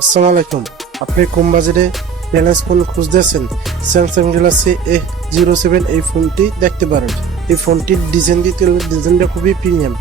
আসসালামু আলাইকুম। আপনি কম বাজেটে ব্যালেন্স ফোন খুঁজতেছেন? স্যামসাং গ্যালাক্সি A07 এই ফোনটি দেখতে পারেন। এই ফোনটির ডিজাইনটা খুবই প্রিমিয়াম।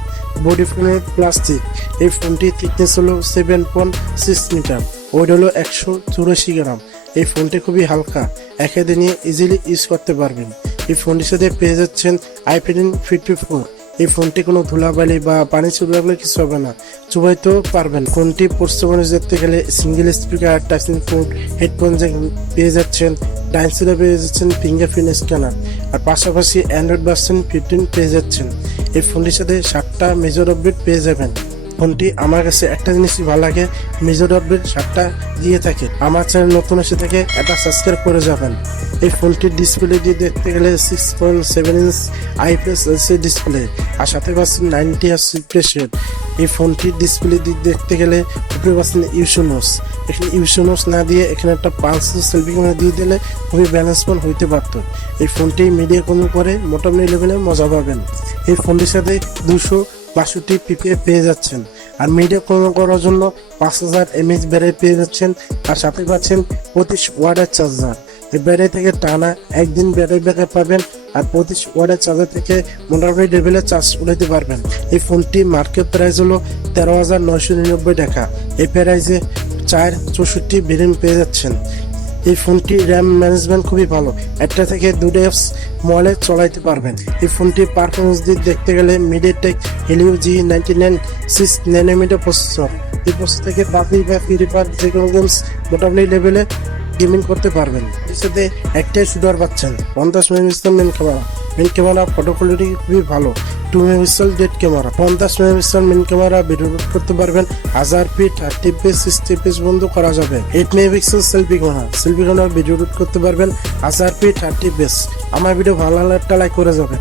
বডি ফোনের প্লাস্টিক। এই ফোনটির থিকনেস হলো 7.6 মিটার, ওয়েট হলো 184 গ্রাম। এই ফোনটি খুবই হালকা, একা দিনে ইজিলি ইউজ করতে পারবেন। এই ফোনটির সাথে পেয়ে যাচ্ছেন i54। এই ফোনটি কোনো ধুলাবালি বা পানি চুবালে কিছু হবে না, চুবাইতেও পারবেন। ফোনটি পারফরম্যান্স দেখতে গেলে single speaker, touching port, headphone Jack পেয়ে যাচ্ছেন, ডাইন সাইডে পেয়ে যাচ্ছেন ফিঙ্গারপ্রিন্ট স্ক্যানার, আর পাশাপাশি অ্যান্ড্রয়েড ভার্সন 15 পেয়ে যাচ্ছেন। এই ফোনটির সাথে 7টা মেজর আপডেট পেয়ে যাবেন। ফোনটি আমার কাছে একটা জিনিসই ভালো লাগে, মেজর আপডেট 7টা দিয়ে থাকে। আমার চ্যানেল নতুন এসে থাকে, এটা সাবস্ক্রাইব করে যাবেন। এই ফোনটির ডিসপ্লে দিয়ে দেখতে গেলে 6.7 ইঞ্চ IPS LCD ডিসপ্লে, আর সাথে পাচ্ছেন 90 Hz রিফ্রেশ রেট। এই ফোনটির ডিসপ্লে দিয়ে দেখতে গেলে উপরে পাচ্ছেন ইউসোনোস। এখানে ইউসোনোস না দিয়ে এখানে একটা পাঁচ সেলফি ক্যামেরা দিয়ে দিলে খুবই ব্যালেন্স ফোন হইতে পারত। এই ফোনটি মিডিয়া কম করে মোটামুটি লেভেলে মজা পাবেন। এই ফোনটির সাথে 262 PPA পেয়ে যাচ্ছেন, আর মিডিয়া কম করার জন্য 5000 mAh ব্যাটারি পেয়ে যাচ্ছেন, আর সাথে পাচ্ছেন 25 ওয়াটের চার্জার। এই ব্যাটারি থেকে টানা একদিন ব্যাটারি ব্যাকআপ পাবেন, আর 25 ওয়াটের চার্জার থেকে মোটামুটি লেভেলে চার্জ উঠাতে পারবেন। এই ফোনটি মার্কেট প্রাইস হলো 13,999 টাকা। এই প্রাইসে 464 ভেরিয়েন্ট পেয়ে যাচ্ছেন। এই ফোনটি র্যাম ম্যানেজমেন্ট খুবই ভালো, একটা থেকে 2টা অ্যাপস মোবাইলে চলাইতে পারবেন। এই ফোনটির পারফরমেন্স দিয়ে দেখতে গেলে MediaTek Helio G99 6 nanometre processor. এই প্রসেসর থেকে পাবজি বা ফ্রি ফায়ার যে কোনো গেমস মোটামুটি লেভেলে গেমিং করতে পারবেন। এর সাথে একটাই শুটার পাচ্ছেন, 50 megapixel main camera photo quality খুবই ভালো। 2 মেগাপিক্সেল ডেড camera, 50 megapixel main camera video shoot করতে পারবেন। 1000p 30fps 60fps বন্ধ করা যাবে। 8 megapixel selfie camera video shoot করতে পারবেন। 1000p 30fps। আমার ভিডিও ভালো লাগলে একটা লাইক করে যাবে।